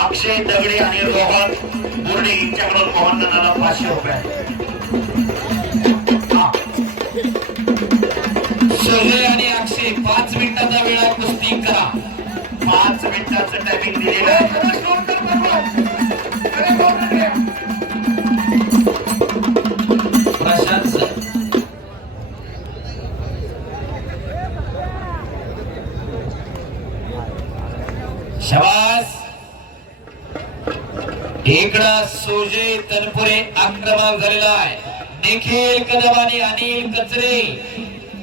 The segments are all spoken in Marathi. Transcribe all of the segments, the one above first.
अक्षय दगडे आणि रोहन बोर्डे यांच्याकडून मोहनदादाला 500 रुपये. सोहे आणि अक्षय 5 मिनिटाचा वेळ आहे, कुस्ती करा. 5 मिनिटाचं टायमिंग दिलेलं आहे. प्रशांत सर शाबास. इकडं सुजय तनपुरे आक्रमक झालेला आहे. निखिल कदम आणि अनिल कचरे,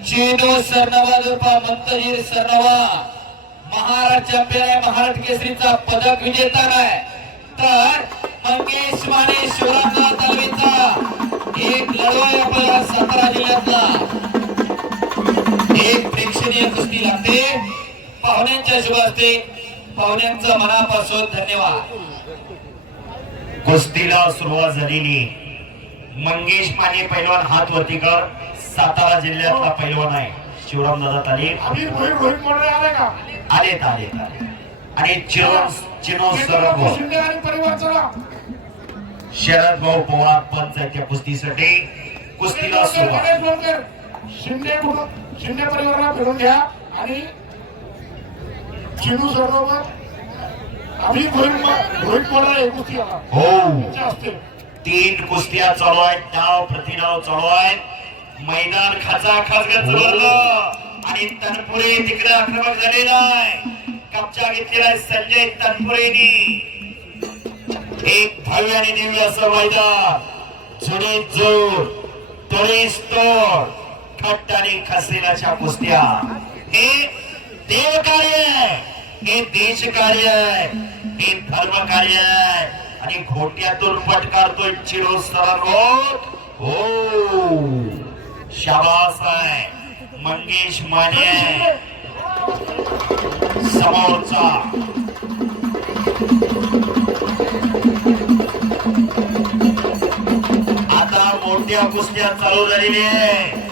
चेनो सरनवा दुर्पा मंतजीर सरनवा महाराष्ट्र चॅम्पियन आहे, महाराष्ट्र केसरीचा पदक विजेता आहे. तर मंगेश माने शिवरामनाथ तालमीचा एक लढवा आहे आपल्याला सातारा जिल्ह्यातला. एक प्रेक्षणीय कुस्ती लागते. पाहुण्यांच्या शुभ हस्ते पाहुण्यांचं मनापासून धन्यवाद. कुस्तीला सुरुवात झालेली. मंगेश माने पैलवान हात वरती कर. सातारा जिल्ह्यातला पैलवान आहे. शिवरामदादा तालीम आलेत आणि चिनो सरगो शरद भाऊ पवार पंच आहेत त्या कुस्तीसाठी. कुस्तीला सुरुवात. शिंदे परिवाराला फिरून घ्या आणि चिनू सरोवर आम्ही रोहित मोरे हे कुस्ती हो. 3 कुस्त्या चालू आहेत. डाव प्रतिडाव चालू आहेत. मैदान खचाखच गजबजलं आणि तनपुरे तिकडे आक्रमक झालेला आहे. कब्जा घेतलेला आहे संजय तनपुरेनी. एक भव्य आणि दिव्य असं मैदान. जुने जोर तोडीस तोड खट्ट आणि खसलेल्याच्या कुस्त्या. हे देव कार्य आहे, हे देश कार्य आहे, हे धर्म कार्य आहे. आणि घोट्यातून पटकारतोय चिरो सरगो. हो शाबास आहे. मंगेश माने आहे समोरचा. आता मोठ्या कुस्त्या चालू झालेली आहे.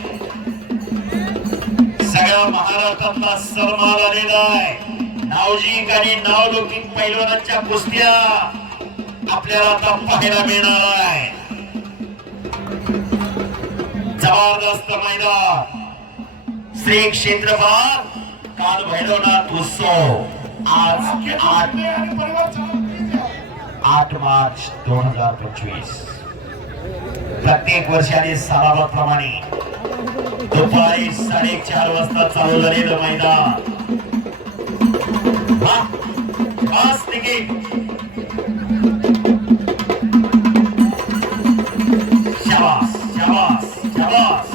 सगळ्या महाराष्ट्रातला सरमाल आलेला आहे. नावजिक आणि नावलौकिक पैलवानांच्या कुस्त्या आपल्याला आता पाहायला मिळणार आहे. जबरदस्त मैदान. श्री क्षेत्रफळ काल भैरवनाथ उत्सव आज 8 मार्च 2025. प्रत्येक वर्षाने सालाबादप्रमाणे दुपारी 4:30 वाजता चालू झालेलं मैदान. खास तिकीट शाबास शाबास शाबास.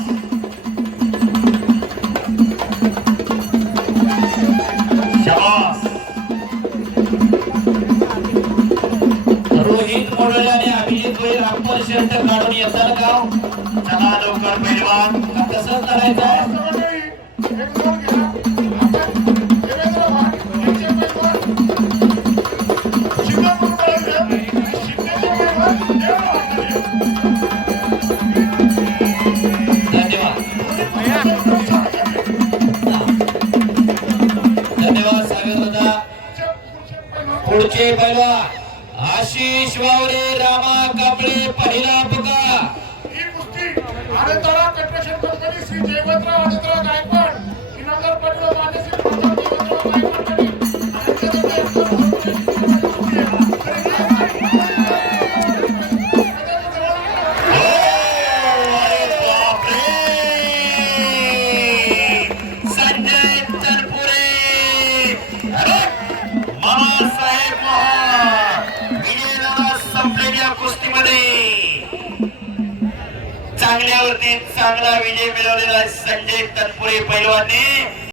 शाबास. रोहित मोडले आणि अभिजित वैर अप्पर शर्ट काढून येतात का? चला लवकर पैलवान. कसं करायचं? धन्यवाद सागर दादा. पुढचे पैलवान आशिष वावरे, रामा कांबळे, पहिला पुकार. ही कुस्ती आनंदराव कॉर्पोरेशन कंपनी श्री जयवंतराव आनंदराव गायकवाड इनामदार पाटील मान्य श्री जयवंतराव गायकवाड संजय तनपुरे मामासाहेब महार विजयदादा संपलेल्या कुस्तीमध्ये चांगल्यावरती चांगला विजय मिळवलेला संजय तनपुरे पैलवानने